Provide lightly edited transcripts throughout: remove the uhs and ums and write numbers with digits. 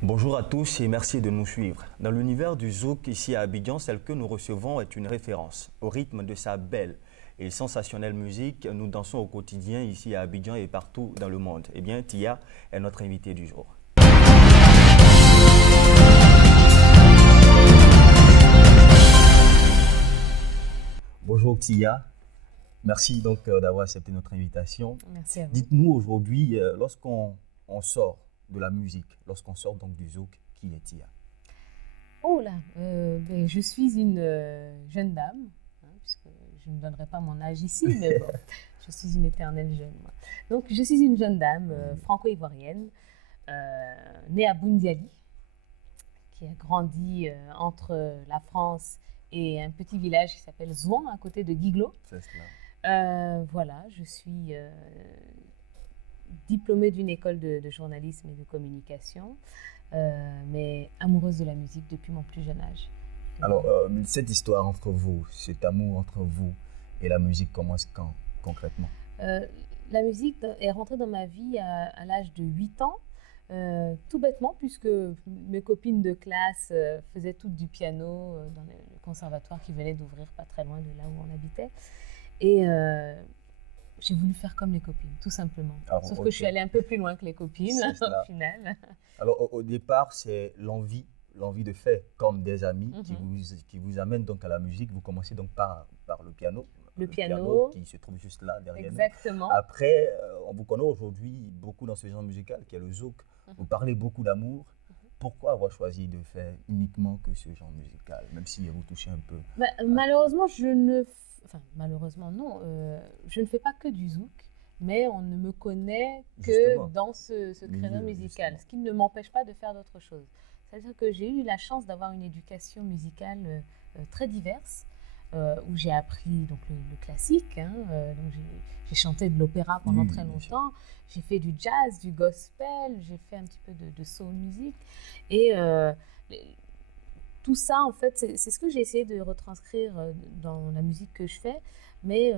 Bonjour à tous et merci de nous suivre. Dans l'univers du zouk ici à Abidjan, celle que nous recevons est une référence. Au rythme de sa belle et sensationnelle musique, nous dansons au quotidien ici à Abidjan et partout dans le monde. Eh bien, Tia est notre invitée du jour. Bonjour Tia, merci donc d'avoir accepté notre invitation. Merci à vous. Dites-nous aujourd'hui, lorsqu'on sort de la musique, lorsqu'on sort donc du zouk, qui est Tia? Oh là, je suis une jeune dame, hein, puisque je ne donnerai pas mon âge ici, mais bon, je suis une éternelle jeune. Moi. Donc, je suis une jeune dame franco-ivoirienne, née à Boundiali, qui a grandi entre la France et un petit village qui s'appelle Zouan, à côté de Guiglo. C'est cela. Voilà, je suis diplômée d'une école de journalisme et de communication, mais amoureuse de la musique depuis mon plus jeune âge. Alors, cette histoire entre vous, cet amour entre vous et la musique commence quand, concrètement? La musique est rentrée dans ma vie à l'âge de 8 ans, tout bêtement, puisque mes copines de classe faisaient toutes du piano dans le conservatoire qui venait d'ouvrir pas très loin de là où on habitait. Et j'ai voulu faire comme les copines, tout simplement. Alors, Sauf que je suis allée un peu plus loin que les copines, au final. Alors, au départ, c'est l'envie de faire comme des amis qui vous amène donc à la musique. Vous commencez donc par le piano. Le piano qui se trouve juste là, derrière Exactement. nous. Après, on vous connaît aujourd'hui beaucoup dans ce genre musical qui est le zouk. Vous parlez beaucoup d'amour. Pourquoi avoir choisi de faire uniquement que ce genre musical, même si vous touchez un peu? Malheureusement, malheureusement non, je ne fais pas que du zouk, mais on ne me connaît que Justement. Dans ce créneau musical, justement. ce qui ne m'empêche pas de faire d'autres choses. C'est-à-dire que j'ai eu la chance d'avoir une éducation musicale très diverse, où j'ai appris donc, le classique, hein, donc j'ai chanté de l'opéra pendant très longtemps, j'ai fait du jazz, du gospel, j'ai fait un petit peu de soul music, et tout ça, en fait, c'est ce que j'ai essayé de retranscrire dans la musique que je fais, mais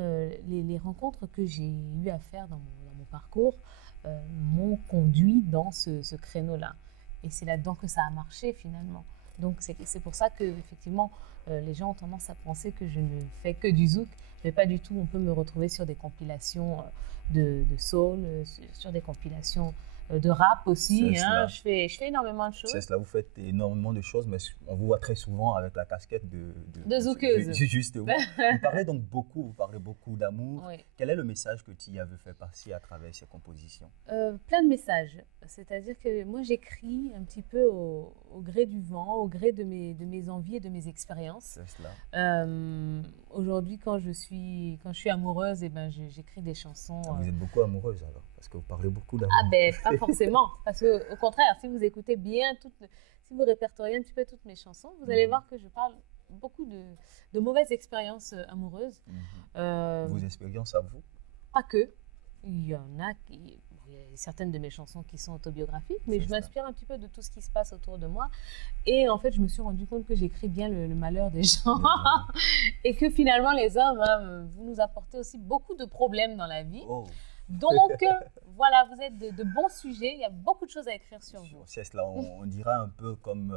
les rencontres que j'ai eu à faire dans mon parcours m'ont conduit dans ce créneau-là. Et c'est là-dedans que ça a marché, finalement. Donc, c'est pour ça que, effectivement, les gens ont tendance à penser que je ne fais que du zouk, mais pas du tout. On peut me retrouver sur des compilations de soul, sur des compilations de rap aussi. Hein. Je fais énormément de choses. C'est cela, vous faites énormément de choses, mais on vous voit très souvent avec la casquette de zoukeuse. Justement. Vous parlez beaucoup d'amour. Oui. Quel est le message que Tia veut faire passer à travers ses compositions? Plein de messages. C'est-à-dire que moi, j'écris un petit peu au gré du vent, au gré de mes envies et de mes expériences. C'est cela. Aujourd'hui, quand je suis amoureuse, j'écris des chansons. Vous êtes beaucoup amoureuse alors, parce que vous parlez beaucoup d'amour. Ah ben, pas forcément. Parce qu'au contraire, si vous écoutez bien, si vous répertoriez un petit peu toutes mes chansons, vous allez voir que je parle beaucoup de mauvaises expériences amoureuses. Vos expériences à vous? Pas que. Il y en a il y a certaines de mes chansons qui sont autobiographiques, mais je m'inspire un petit peu de tout ce qui se passe autour de moi. Et en fait, je me suis rendu compte que j'écris bien le malheur des gens. Et que finalement, les hommes, vous nous apportez aussi beaucoup de problèmes dans la vie. Oh. Donc, voilà, vous êtes de bons sujets. Il y a beaucoup de choses à écrire sur vous. C'est cela. On dira un peu comme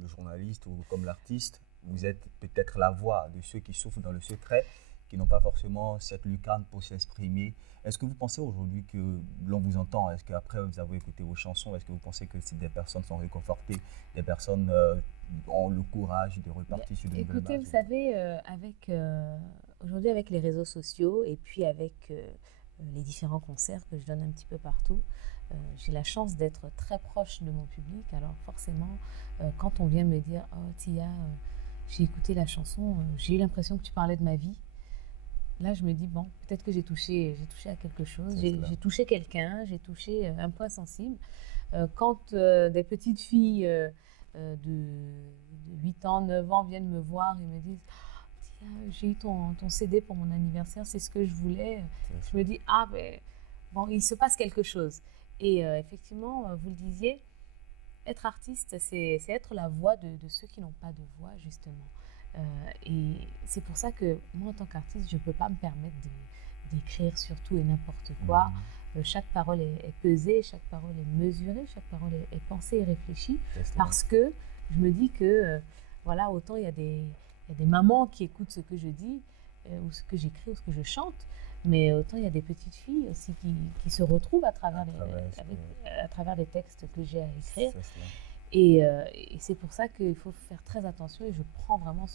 le journaliste ou comme l'artiste. Vous êtes peut-être la voix de ceux qui souffrent dans le secret, qui n'ont pas forcément cette lucarne pour s'exprimer. Est-ce que vous pensez aujourd'hui que l'on vous entend? Est-ce qu'après vous avez écouté vos chansons, est-ce que vous pensez que des personnes sont réconfortées, des personnes ont le courage de repartir sur de nouvelles bases? Écoutez, vous savez, aujourd'hui avec les réseaux sociaux et puis avec les différents concerts que je donne un petit peu partout, j'ai la chance d'être très proche de mon public. Alors forcément, quand on vient me dire « Oh Tia, j'ai écouté la chanson, j'ai eu l'impression que tu parlais de ma vie », là, je me dis, bon, peut-être que j'ai touché à quelque chose, j'ai touché quelqu'un, j'ai touché un point sensible. Quand des petites filles de 8 ans, 9 ans viennent me voir et me disent, tiens, j'ai eu ton CD pour mon anniversaire, c'est ce que je voulais. Je me dis, ah, ben, bon, il se passe quelque chose. Et effectivement, vous le disiez, être artiste, c'est être la voix de ceux qui n'ont pas de voix, justement. Et c'est pour ça que moi, en tant qu'artiste, je ne peux pas me permettre d'écrire sur tout et n'importe quoi. chaque parole est pesée, chaque parole est mesurée, chaque parole est pensée et réfléchie. Parce que je me dis que, voilà, autant il y a des mamans qui écoutent ce que je dis, ou ce que j'écris, ou ce que je chante, mais autant il y a des petites filles aussi qui se retrouvent à travers les textes que j'ai à écrire. Et c'est pour ça qu'il faut faire très attention, et je prends vraiment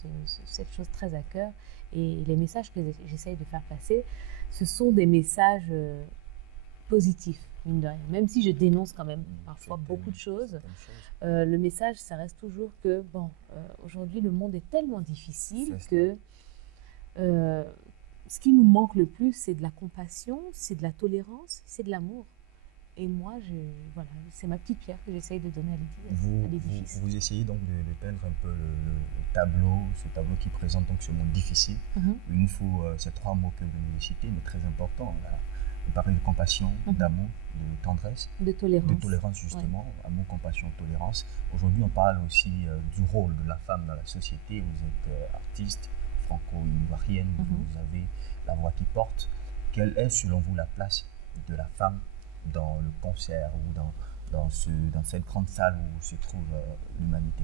cette chose très à cœur. Et les messages que j'essaye de faire passer, ce sont des messages positifs, mine de rien. Même si je dénonce quand même parfois beaucoup de choses, le message, ça reste toujours que, bon, aujourd'hui, le monde est tellement difficile que ce qui nous manque le plus, c'est de la compassion, c'est de la tolérance, c'est de l'amour. Et moi, voilà, c'est ma petite pierre que j'essaye de donner à l'édifice. Vous essayez donc de peindre un peu le tableau, ce tableau qui présente donc ce monde difficile. Il nous faut ces 3 mots que vous venez de citer, mais très importants. Vous parlez de compassion, d'amour, de tendresse, de tolérance. De tolérance, justement. Amour, compassion, tolérance. Aujourd'hui, on parle aussi du rôle de la femme dans la société. Vous êtes artiste franco-ivoirienne, vous avez la voix qui porte. Quelle est, selon vous, la place de la femme dans le concert ou dans cette grande salle où se trouve l'humanité?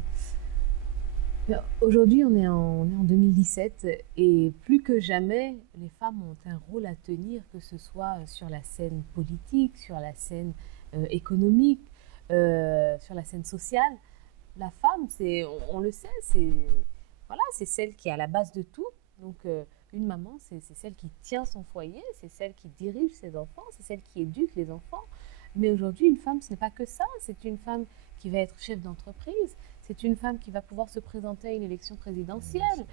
Aujourd'hui, on est en 2017, et plus que jamais, les femmes ont un rôle à tenir, que ce soit sur la scène politique, sur la scène économique, sur la scène sociale. La femme, on le sait, c'est celle qui est à la base de tout. Donc, une maman, c'est celle qui tient son foyer, c'est celle qui dirige ses enfants, c'est celle qui éduque les enfants. Mais aujourd'hui, une femme, ce n'est pas que ça. C'est une femme qui va être chef d'entreprise. C'est une femme qui va pouvoir se présenter à une élection présidentielle.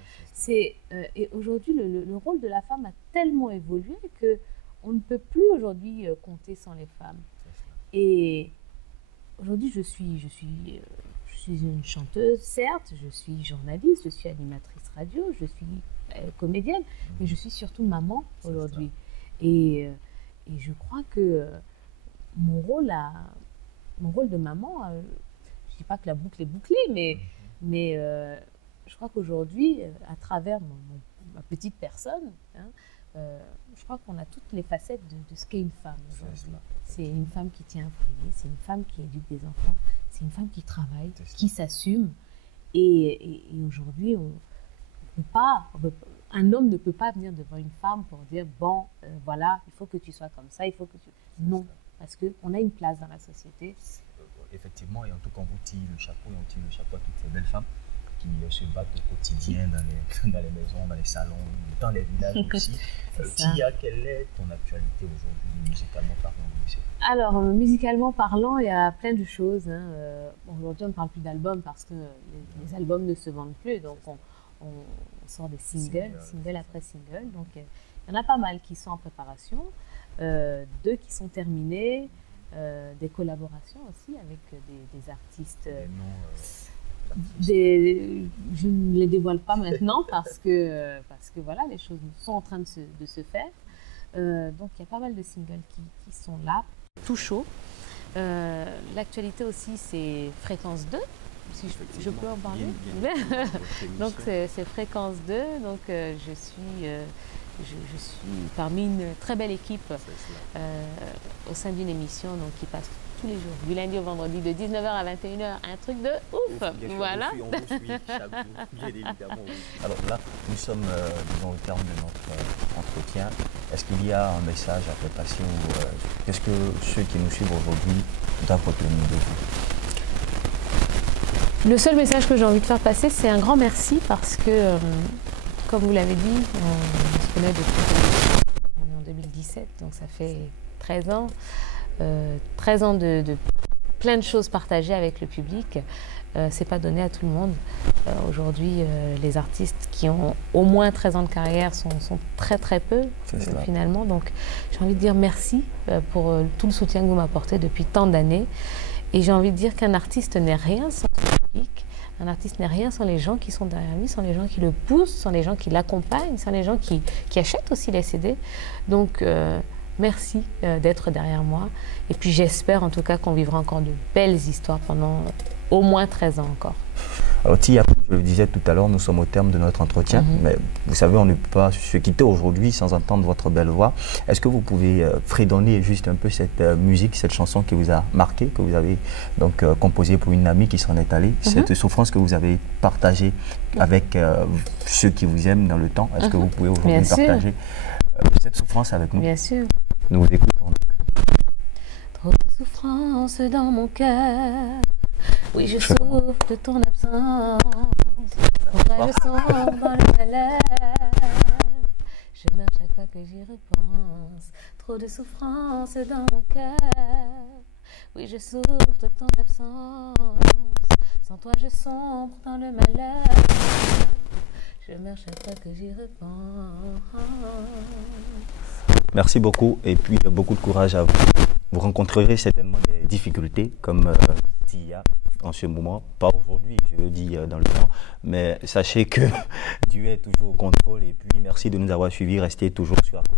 Et aujourd'hui, le rôle de la femme a tellement évolué qu'on ne peut plus aujourd'hui compter sans les femmes. Et aujourd'hui, je suis une chanteuse, certes, je suis journaliste, je suis animatrice radio, je suis comédienne, mais je suis surtout maman aujourd'hui. Et je crois que mon rôle de maman, je ne dis pas que la boucle est bouclée, mais je crois qu'aujourd'hui, à travers ma petite personne, je crois qu'on a toutes les facettes de ce qu'est une femme aujourd'hui. C'est une femme qui tient un foyer, c'est une femme qui éduque des enfants, c'est une femme qui travaille, qui s'assume. Et aujourd'hui, un homme ne peut pas venir devant une femme pour dire « bon, voilà, il faut que tu sois comme ça, il faut que tu… » Non, parce qu'on a une place dans la société. Effectivement, et en tout cas, on vous tire le chapeau, et on tire le chapeau à toutes ces belles femmes qui se battent au quotidien dans les maisons, dans les salons, dans les villages aussi. Tia, quelle est ton actualité aujourd'hui, musicalement parlant? Alors, musicalement parlant, il y a plein de choses. Aujourd'hui, on ne parle plus d'albums parce que les albums ne se vendent plus, donc on sort des single après single. Donc, il y en a pas mal qui sont en préparation, 2 qui sont terminés, des collaborations aussi avec des artistes. Je ne les dévoile pas maintenant parce que voilà, les choses sont en train de se faire. Donc, il y a pas mal de singles qui sont là, tout chaud. L'actualité aussi, c'est Fréquence 2. Si je peux en parler. Donc, c'est Fréquence 2. Donc, je suis parmi une très belle équipe au sein d'une émission qui passe tous les jours, du lundi au vendredi, de 19h à 21h. Un truc de ouf. Voilà. On vous suit chaque jour, bien évidemment. Oui. Alors là, nous sommes au terme de notre entretien. Est-ce qu'il y a un message à faire passer ou qu'est-ce que ceux qui nous suivent aujourd'hui doivent retenir de vous? Le seul message que j'ai envie de faire passer, c'est un grand merci parce que, comme vous l'avez dit, on se connaît depuis on est en 2017, donc ça fait 13 ans. 13 ans de plein de choses partagées avec le public. C'est pas donné à tout le monde. Aujourd'hui, les artistes qui ont au moins 13 ans de carrière sont très très peu finalement. Donc j'ai envie de dire merci pour tout le soutien que vous m'apportez depuis tant d'années. Et j'ai envie de dire qu'un artiste n'est rien sans son public. Un artiste n'est rien sans les gens qui sont derrière lui, sans les gens qui le poussent, sans les gens qui l'accompagnent, sans les gens qui achètent aussi les CD. Donc merci d'être derrière moi. Et puis j'espère en tout cas qu'on vivra encore de belles histoires pendant au moins 13 ans encore. Alors Tia, comme je le disais tout à l'heure, nous sommes au terme de notre entretien, mais vous savez, on ne peut pas se quitter aujourd'hui sans entendre votre belle voix. Est-ce que vous pouvez fredonner juste un peu cette musique, cette chanson qui vous a marqué, que vous avez donc composée pour une amie qui s'en est allée, cette souffrance que vous avez partagée avec ceux qui vous aiment dans le temps? Est-ce que vous pouvez aujourd'hui partager cette souffrance avec nous? Bien sûr. Nous vous écoutons. Trop de souffrance dans mon cœur. Oui, je souffre de ton absence. Pourquoi je sombre dans le malheur? Je meurs chaque fois que j'y repense. Trop de souffrance dans mon cœur. Oui, je souffre de ton absence. Sans toi, je sombre dans le malheur. Je meurs chaque fois que j'y repense. Merci beaucoup et puis beaucoup de courage à vous. Vous rencontrerez certainement des difficultés comme Tia en ce moment, pas aujourd'hui, je le dis dans le temps, mais sachez que Dieu est toujours au contrôle et puis merci de nous avoir suivis, restez toujours sur Arco.